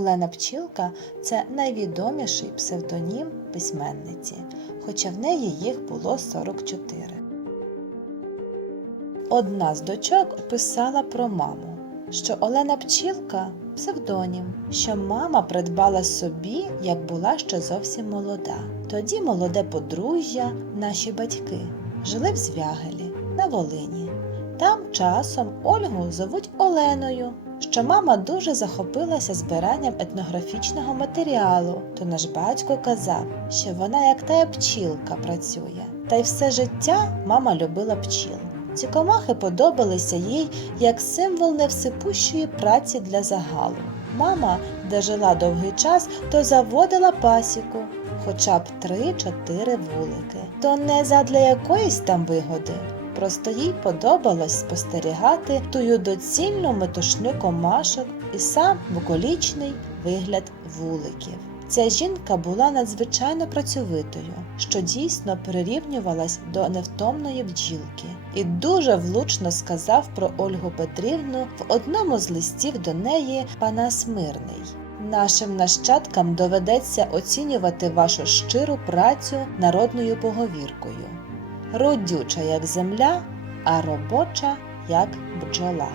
Олена Пчілка це найвідоміший псевдонім письменниці, хоча в неї їх було 44. Одна з дочок писала про маму, що Олена Пчілка псевдонім, що мама придбала собі, як була ще зовсім молода. Тоді молоде подружжя, наші батьки, жили в Звягелі на Волині. Там часом Ольгу зовуть Оленою, що мама дуже захопилася збиранням етнографічного матеріалу, то наш батько казав, що вона як та пчілка працює. Та й все життя мама любила пчіл. Ці комахи подобалися їй як символ невсипущої праці для загалу. Мама, де жила довгий час, то заводила пасіку, хоча б три-чотири вулики. То не задля якоїсь там вигоди. Просто їй подобалось спостерігати тую доцільну метушню комашок і сам буколічний вигляд вуликів. Ця жінка була надзвичайно працьовитою, що дійсно прирівнювалась до невтомної бджілки, і дуже влучно сказав про Ольгу Петрівну в одному з листів до неї Панас Мирний. Нашим нащадкам доведеться оцінювати вашу щиру працю народною поговіркою. Родюча як земля, а робоча як бджола.